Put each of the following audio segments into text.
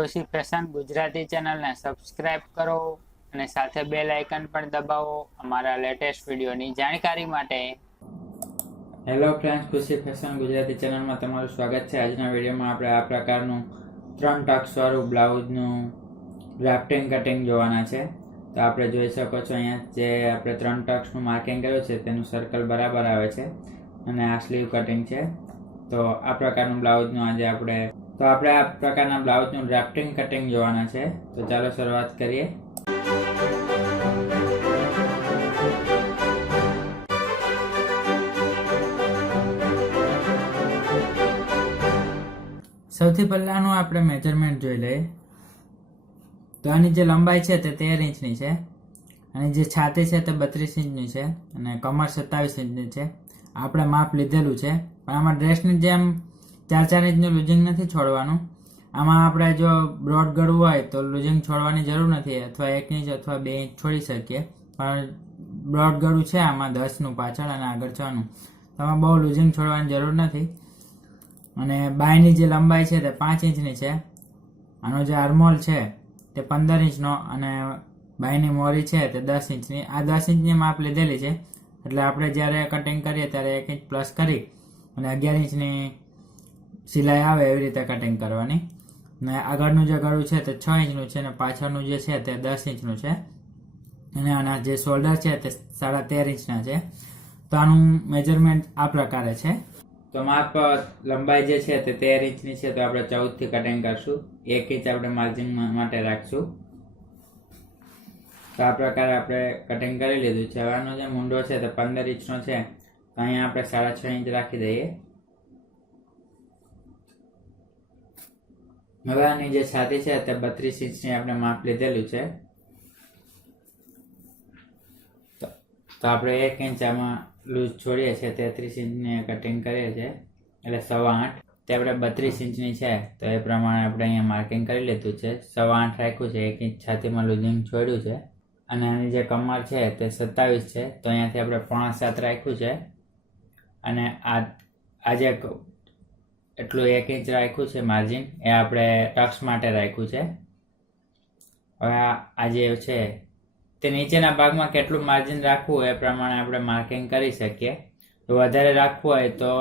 ખુશી ફેશન ગુજરાતી ચેનલને સબસ્ક્રાઇબ કરો અને સાથે બેલ આઇકન પણ દબાવો અમારા લેટેસ્ટ વિડીયોની જાણકારી માટે. હેલો ફ્રેન્ડ્સ, ખુશી ફેશન ગુજરાતી ચેનલમાં તમારું સ્વાગત છે. આજના વિડીયોમાં આપણે આ પ્રકારનું 3 ટક્સવાળું બ્લાઉઝનું ડ્રાફ્ટિંગ કટિંગ જોવાના છે. તો આપણે જોઈ શકો છો અહીંયા જે આપણે 3 ટક્સનું માર્કિંગ કર્યું છે તેનું સર્કલ બરાબર આવે છે અને આ સ્લીવ કટિંગ છે. તો આ પ્રકારનું બ્લાઉઝનું આજે આપણે આ પ્રકારના બ્લાઉઝનું ડ્રાફ્ટિંગ કટિંગ જોવાના છે. તો ચાલો શરૂઆત કરીએ. સૌથી પહેલાંનું આપણે મેજરમેન્ટ જોઈ લઈએ. તો આની જે લંબાઈ છે તે 13 ઇંચની છે અને જે છાતી છે તે 32 ઇંચની છે અને કમર 27 ઇંચની છે. આપણે માપ લીધેલું છે, પણ આમાં ડ્રેસની જેમ 4-4 ઇંચનું લૂઝિંગ નથી છોડવાનું. આમાં આપણે જો બ્રોડ ગળું હોય તો લૂઝિંગ છોડવાની જરૂર નથી, અથવા 1 ઇંચ અથવા 2 ઇંચ છોડી શકીએ. પણ બ્રોડ ગળું છે આમાં 10નું પાછળ અને આગળ 6નું, તો આમાં બહુ લૂઝિંગ છોડવાની જરૂર નથી. અને બાયની જે લંબાઈ છે તે 5 ઇંચની છે. આનો જે આર્મહોલ છે તે 15 ઇંચનો અને બાયની મોરી છે તે 10 ઇંચની. આ 10 ઇંચની માપ લીધેલી છે, એટલે આપણે જ્યારે કટિંગ કરીએ ત્યારે 1 ઇંચ પ્લસ કરી અને 11 ઇંચની સિલાઈ આવે એવી રીતે કટિંગ કરવાની. અને આગળનું જે ગળું છે તે 6 ઇંચનું છે અને પાછળનું જે છે તે 10 ઇંચનું છે. અને આના જે શોલ્ડર છે તે 13.5 ઇંચના છે. તો આનું મેજરમેન્ટ આ પ્રકારે છે. તો માપ લંબાઈ જે છે તે 13 ઇંચની છે, તો આપણે 14 થી કટિંગ કરશું. 1 ઇંચ આપણે માર્જિન માટે રાખશું. તો આ પ્રકારે આપણે કટિંગ કરી લીધું છે. હવે આનો જે મૂંડો છે તે 15 ઇંચનો છે, તો અહીંયા આપણે 6.5 ઇંચ રાખી દઈએ. હવે આની જે છાતી છે તે 32 ઇંચની આપણે માપ લીધેલું છે. તો આપણે 1 ઇંચ આમાં લૂઝ છોડીએ છીએ, 33 ઇંચની કટિંગ કરીએ છીએ, એટલે 8.25. તે આપણે 32 ઇંચની છે, તો એ પ્રમાણે આપણે અહીંયા માર્કિંગ કરી લીધું છે. 8.25 રાખ્યું છે, 1 ઇંચ છાતીમાં લૂઝિંગ છોડ્યું છે. અને આની જે કમર છે તે 27 છે, તો અહીંયાથી આપણે 7.5 રાખ્યું છે. અને આ જે એટલું 1 ઇંચ રાખ્યું છે માર્જિન, એ આપણે ટક્સ માટે રાખ્યું છે. હવે આ જે છે તે નીચેના ભાગમાં કેટલું માર્જિન રાખવું એ પ્રમાણે આપણે માર્કિંગ કરી શકીએ. જો વધારે રાખવું હોય તો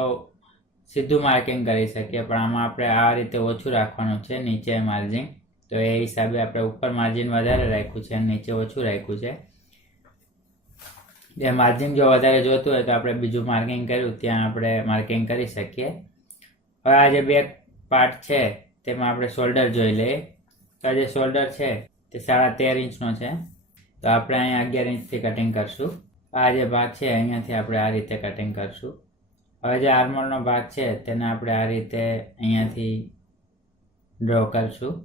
સીધું માર્કિંગ કરી શકીએ, પણ આમાં આપણે આ રીતે ઓછું રાખવાનું છે નીચે માર્જિન. તો એ હિસાબે આપણે ઉપર માર્જિન વધારે રાખ્યું છે અને નીચે ઓછું રાખ્યું છે. જે માર્જિન જો વધારે જોતું હોય તો આપણે બીજું માર્કિંગ કર્યું ત્યાં આપણે માર્કિંગ કરી શકીએ. હવે આ જે બેક પાર્ટ છે તેમાં આપણે શોલ્ડર જોઈ લઈએ. તો આ જે શોલ્ડર છે તે 13.5 ઇંચનો છે, તો આપણે અહીંયા 11 ઇંચથી કટિંગ કરશું. આ જે ભાગ છે અહીંયાથી આપણે આ રીતે કટિંગ કરશું. હવે જે આર્મહોલનો ભાગ છે તેને આપણે આ રીતે અહીંયાથી ડ્રો કરશું.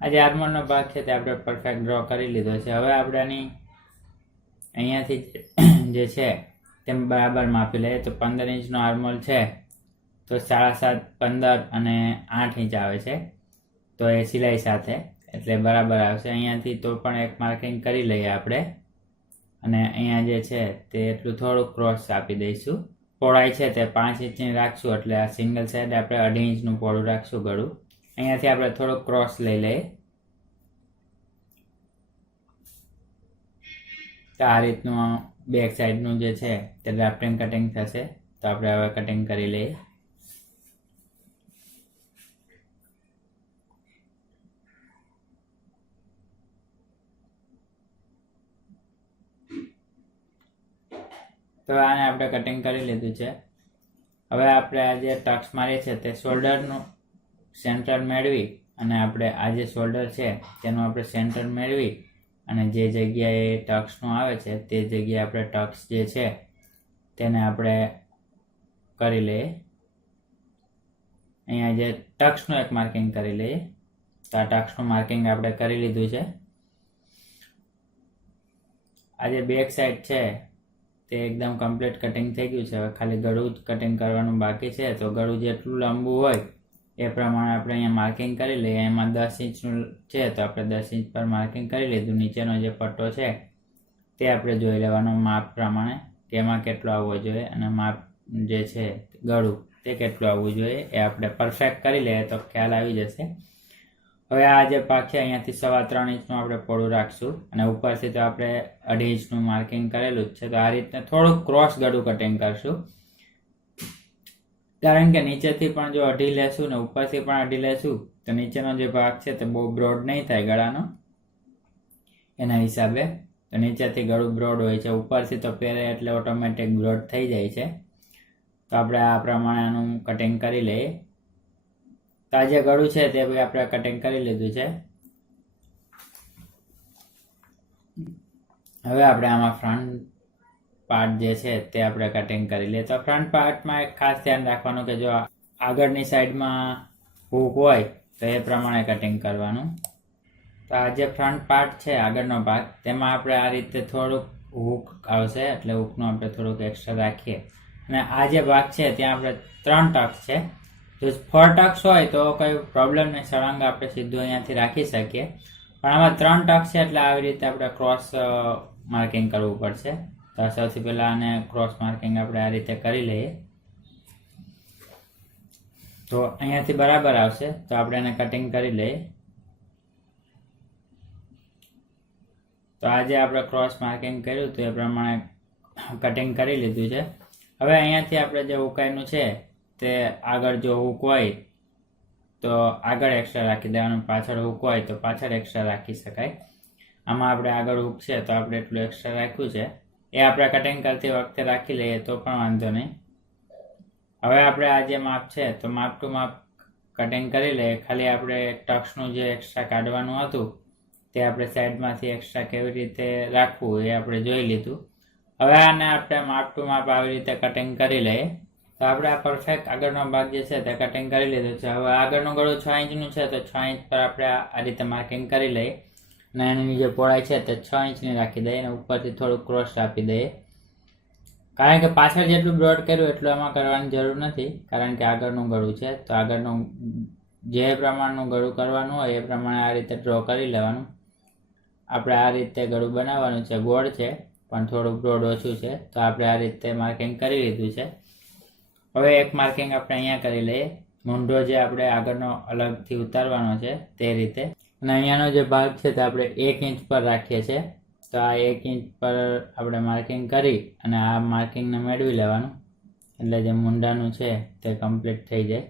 આ જે આર્મહોલનો ભાગ છે તે આપણે પરફેક્ટ ડ્રો કરી લીધો છે. હવે આપણે આની અહીંયાથી જે છે તેમ બરાબર માપી લઈએ. તો 15 ઇંચનો આર્મહોલ છે, તો 7.5, 15 અને 8 ઇંચ આવે છે, તો એ સિલાઈ સાથે એટલે બરાબર આવશે. અહીંયાથી તો પણ એક માર્કિંગ કરી લઈએ આપણે. અને અહીંયા જે છે તે એટલું થોડુંક ક્રોસ આપી દઈશું. પહોળાઈ છે તે 5 ઇંચની રાખશું, એટલે આ સિંગલ સાઈડ આપણે 2.5 ઇંચનું પહોળું રાખશું ગળું. અહીંયાથી આપણે થોડોક ક્રોસ લઈ લઈએ. તો આ રીતનું બેક સાઈડનું જે છે તે ડ્રાફ્ટિંગ કટિંગ થશે. તો આપણે હવે કટિંગ કરી લઈએ. તો આને આપણે કટિંગ કરી લીધું છે. હવે આપણે આ જે ટક્સ મારીએ છીએ તે શોલ્ડરનું સેન્ટર મેળવી અને આપણે આ જે શોલ્ડર છે તેનું આપણે સેન્ટર મેળવી અને જે જગ્યાએ ટક્સનું આવે છે તે જગ્યાએ આપણે ટક્સ જે છે તેને આપણે કરી લઈએ. અહીંયા જે ટક્સનું એક માર્કિંગ કરી લઈએ. તો આ ટક્સનું માર્કિંગ આપણે કરી લીધું છે. આ જે બેક સાઈડ છે તે એકદમ કમ્પ્લીટ કટિંગ થઈ ગયું છે. હવે ખાલી ગળું જ કટિંગ કરવાનું બાકી છે. તો ગળું જેટલું લાંબુ હોય એ પ્રમાણે આપણે અહીંયા માર્કિંગ કરી લઈએ. એમાં 10 ઇંચનું છે, તો આપણે 10 ઇંચ પર માર્કિંગ કરી લીધું. નીચેનો જે પટ્ટો છે તે આપણે જોઈ લેવાનો માપ પ્રમાણે કે એમાં કેટલો આવવો જોઈએ, અને માપ જે છે ગળું તે કેટલું આવવું જોઈએ એ આપણે પરફેક્ટ કરી લઈએ તો ખ્યાલ આવી જશે. હવે આ જે ભાગ છે અહીંયાથી 3.25 ઇંચનું આપણે પહોળું રાખશું અને ઉપરથી તો આપણે 2.5 ઇંચનું માર્કિંગ કરેલું જ છે. તો આ રીતે થોડુંક ક્રોસ ગળું કટિંગ કરશું, કારણ કે નીચેથી પણ જો 2.5 લેશું ને ઉપરથી પણ 2.5 લેશું તો નીચેનો જે ભાગ છે તે બહુ બ્રોડ નહીં થાય ગળાનો, એના હિસાબે. તો નીચેથી ગળું બ્રોડ હોય છે, ઉપરથી તો પહેરે એટલે ઓટોમેટિક બ્રોડ થઈ જાય છે. તો આપણે આ પ્રમાણે આનું કટિંગ કરી લઈએ. તો આ જે ગળું છે તે ભાઈ આપણે કટિંગ કરી લીધું છે. હવે આપણે આમાં ફ્રન્ટ પાર્ટ જે છે તે આપણે કટિંગ કરી લઈએ. તો ફ્રન્ટ પાર્ટમાં એક ખાસ ધ્યાન રાખવાનું કે જો આગળની સાઈડમાં હૂક હોય તો એ પ્રમાણે કટિંગ કરવાનું. તો આ જે ફ્રન્ટ પાર્ટ છે આગળનો ભાગ તેમાં આપણે આ રીતે થોડુંક હૂક આવશે એટલે હૂકનું આપણે થોડુંક એક્સ્ટ્રા રાખીએ. અને આ જે ભાગ છે ત્યાં આપણે 3 ટક્સ છે. જો 4 ટક્સ હોય તો કોઈ પ્રોબ્લેમ નહીં, સળંગ આપણે સીધું અહીંયાથી રાખી શકીએ. પણ આમાં 3 ટક્સ છે એટલે આવી રીતે આપણે ક્રોસ માર્કિંગ કરવું પડશે. તો સૌથી પહેલાં આને ક્રોસ માર્કિંગ આપણે આ રીતે કરી લઈએ તો અહીંયાથી બરાબર આવશે. તો આપણે એને કટિંગ કરી લઈએ. તો આજે આપણે ક્રોસ માર્કિંગ કર્યું તો એ પ્રમાણે કટિંગ કરી લીધું છે. હવે અહીંયાથી આપણે જે હુકાઈનું છે તે આગળ જો હૂક હોય તો આગળ એક્સ્ટ્રા રાખી દેવાનું, પાછળ હૂક હોય તો પાછળ એક્સ્ટ્રા રાખી શકાય. આમાં આપણે આગળ હૂક છે તો આપણે એટલું એક્સ્ટ્રા રાખ્યું છે, એ આપણે કટિંગ કરતી વખતે રાખી લઈએ તો પણ વાંધો નહીં. હવે આપણે આ જે માપ છે તો માપ ટુ માપ કટિંગ કરી લઈએ. ખાલી આપણે ટક્સનું જે એક્સ્ટ્રા કાઢવાનું હતું તે આપણે સાઈડમાંથી એક્સ્ટ્રા કેવી રીતે રાખવું એ આપણે જોઈ લીધું. હવે આને આપણે માપ ટુ માપ આવી રીતે કટિંગ કરી લઈએ. તો આપણે આ પરફેક્ટ આગળનો ભાગ જે છે તે કટિંગ કરી લીધું છે. હવે આગળનું ગળું 6 ઇંચનું છે તો 6 ઇંચ પર આપણે આ રીતે માર્કિંગ કરી લઈએ અને એની જે પહોળાઈ છે તે 6 ઇંચની રાખી દઈએ અને ઉપરથી થોડું ક્રોસ આપી દઈએ. કારણ કે પાછળ જેટલું બ્રોડ કર્યું એટલું એમાં કરવાની જરૂર નથી, કારણ કે આગળનું ગળું છે. તો આગળનું જે પ્રમાણનું ગળું કરવાનું હોય એ પ્રમાણે આ રીતે ડ્રો કરી લેવાનું. આપણે આ રીતે ગળું બનાવવાનું છે, ગોળ છે પણ થોડું બ્રોડ ઓછું છે. તો આપણે આ રીતે માર્કિંગ કરી લીધું છે. હવે એક માર્કિંગ આપણે અહીંયા કરી લઈએ, મૂંઢો જે આપણે આગળનો અલગથી ઉતારવાનો છે તે રીતે. અને અહીંયાનો જે ભાગ છે તે આપણે 1 ઇંચ પર રાખીએ છીએ. તો આ 1 ઇંચ પર આપણે માર્કિંગ કરી અને આ માર્કિંગને મેળવી લેવાનું એટલે જે મૂંઢાનું છે તે કમ્પ્લીટ થઈ જાય.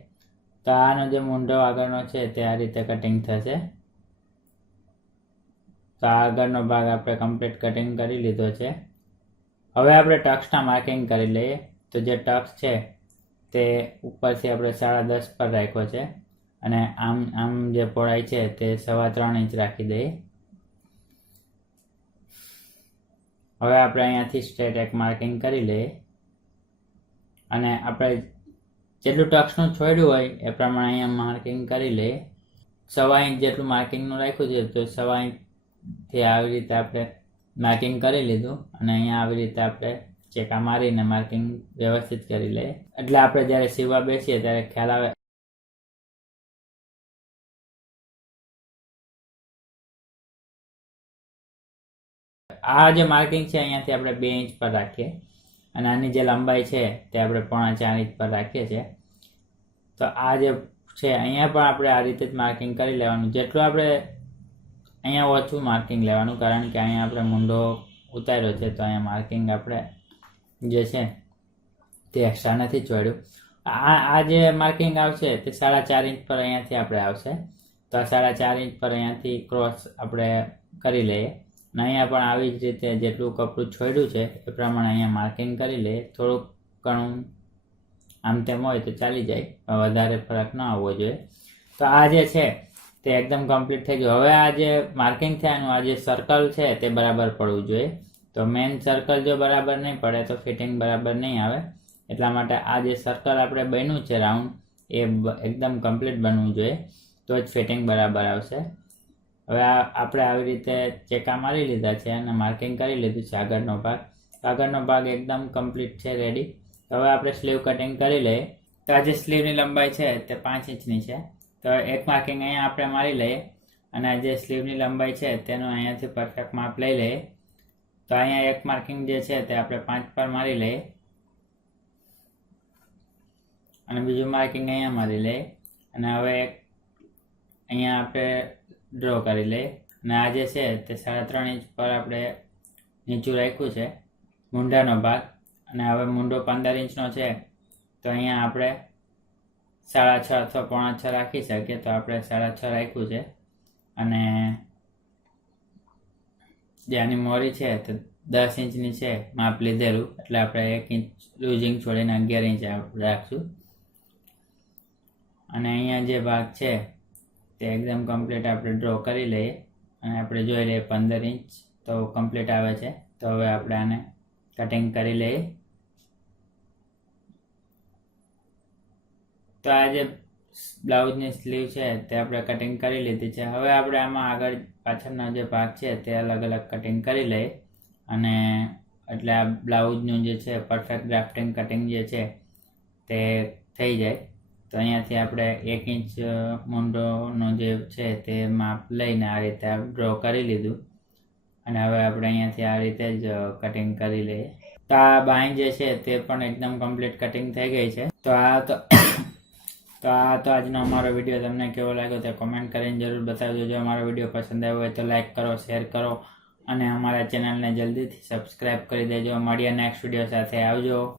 તો આનો જે મૂંઢો આગળનો છે તે આ રીતે કટિંગ થશે. તો આ આગળનો ભાગ આપણે કમ્પ્લીટ કટિંગ કરી લીધો છે. હવે આપણે ટક્સના માર્કિંગ કરી લઈએ. તો જે ટક્સ છે તે ઉપરથી આપણે 10.5 પર રાખ્યો છે અને આમ જે પહોળાઈ છે તે 3.25 ઇંચ રાખી દઈએ. હવે આપણે અહીંયાથી સ્ટ્રેટ એક માર્કિંગ કરી લઈએ અને આપણે જેટલું ટક્સનું છોડ્યું હોય એ પ્રમાણે અહીંયા માર્કિંગ કરી લઈએ. 1.25 ઇંચ જેટલું માર્કિંગનું રાખ્યું છે તો 1.25 ઇંચથી આવી રીતે આપણે માર્કિંગ કરી લીધું અને અહીંયા આવી રીતે આપણે ચેકા મારીને માર્કિંગ વ્યવસ્થિત કરી લઈએ એટલે આપણે જ્યારે સીવવા બેસીએ ત્યારે ખ્યાલ આવે. આ જે માર્કિંગ છે અહીંયાથી આપણે 2 ઇંચ પર રાખીએ અને આની જે લંબાઈ છે તે આપણે 3.25 ઇંચ પર રાખીએ છીએ. તો આ જે છે અહીંયા પણ આપણે આ રીતે જ માર્કિંગ કરી લેવાનું. જેટલું આપણે અહીંયા ઓછું માર્કિંગ લેવાનું, કારણ કે અહીંયા આપણે મૂંઢો ઉતાર્યો છે તો અહીંયા માર્કિંગ આપણે જે છે તે એક્સ્ટ્રા નથી છોડ્યું. આ જે માર્કિંગ આવશે તે 4.5 ઇંચ પર અહીંયાથી આપણે આવશે. તો આ 4.5 ઇંચ પર અહીંયાથી ક્રોસ આપણે કરી લઈએ અને અહીંયા પણ આવી જ રીતે જેટલું કપડું છોડ્યું છે એ પ્રમાણે અહીંયા માર્કિંગ કરી લઈએ. થોડુંક ઘણું આમ તેમ હોય તો ચાલી જાય, વધારે ફરક ન આવવો જોઈએ. તો આ જે છે તે એકદમ કમ્પ્લીટ થઈ ગયું. હવે આ જે માર્કિંગ થયાનું આ જે સર્કલ છે તે બરાબર પડવું જોઈએ. તો મેઇન સર્કલ જો બરાબર નહીં પડે તો ફિટિંગ બરાબર નહીં આવે. એટલા માટે આ જે સર્કલ આપણે બન્યું છે રાઉન્ડ એ એકદમ કમ્પ્લીટ બનવું જોઈએ તો જ ફિટિંગ બરાબર આવશે. હવે આપણે આવી રીતે ચેકા મારી લીધા છે અને માર્કિંગ કરી લીધું છે આગળનો ભાગ. આગળનો ભાગ એકદમ કમ્પ્લીટ છે, રેડી. હવે આપણે સ્લીવ કટિંગ કરી લઈએ. તો આ જે સ્લીવની લંબાઈ છે તે 5 ઇંચની છે. તો એક માર્કિંગ અહીંયા આપણે મારી લઈએ અને આ જે સ્લીવની લંબાઈ છે તેનું અહીંયાથી પરફેક્ટ માપ લઈ લઈએ. તો અહીંયા એક માર્કિંગ જે છે તે આપણે 5 પર મારી લઈએ અને બીજું માર્કિંગ અહીંયા મારી લઈએ અને હવે અહીંયા આપણે ડ્રો કરી લઈએ અને આ જે છે તે 3.5 ઇંચ પર આપણે નીચું રાખ્યું છે મૂંઢાનો ભાગ અને હવે મૂંઢો 15 ઇંચનો છે તો અહીંયા આપણે 6.5 અથવા 5.5 રાખી શકીએ તો આપણે 6.5 રાખ્યું છે અને જે આની મોરી છે તો 10 ઇંચની છે માપ લીધેલું એટલે આપણે 1 ઇંચ લૂઝિંગ છોડીને 11 ઇંચ રાખશું અને અહીંયા જે ભાગ છે તે એકદમ કમ્પ્લીટ આપણે ડ્રો કરી લઈએ અને આપણે જોઈ લઈએ 15 ઇંચ તો કમ્પ્લીટ આવે છે તો હવે આપણે આને કટિંગ કરી લઈએ તો આ જે બ્લાઉઝની સ્લીવ છે તે આપણે કટિંગ કરી લીધી છે હવે આપણે આમાં આગળ પાછળનો જે ભાગ છે તે અલગ અલગ કટિંગ કરી લઈએ અને એટલે આ બ્લાઉઝનું જે છે પરફેક્ટ ડ્રાફ્ટિંગ કટિંગ જે છે તે થઈ જાય તો અહીંયાથી આપણે 1 ઇંચ મૂંઢોનો જે છે તે માપ લઈને આ રીતે ડ્રો કરી લીધું અને હવે આપણે અહીંયાથી આ રીતે જ કટિંગ કરી લઈએ તો આ બાંય જે છે તે પણ એકદમ કમ્પ્લીટ કટિંગ થઈ ગઈ છે તો આજનો અમારો વિડીયો તમને કેવો લાગ્યો તે કોમેન્ટ કરીને જરૂર બતાવજો જો અમારો વિડીયો પસંદ આવ્યો હોય તો લાઈક કરો શેર કરો અને અમારા ચેનલને જલ્દીથી સબસ્ક્રાઈબ કરી દેજો મળીએ નેક્સ્ટ વિડીયો સાથે આવજો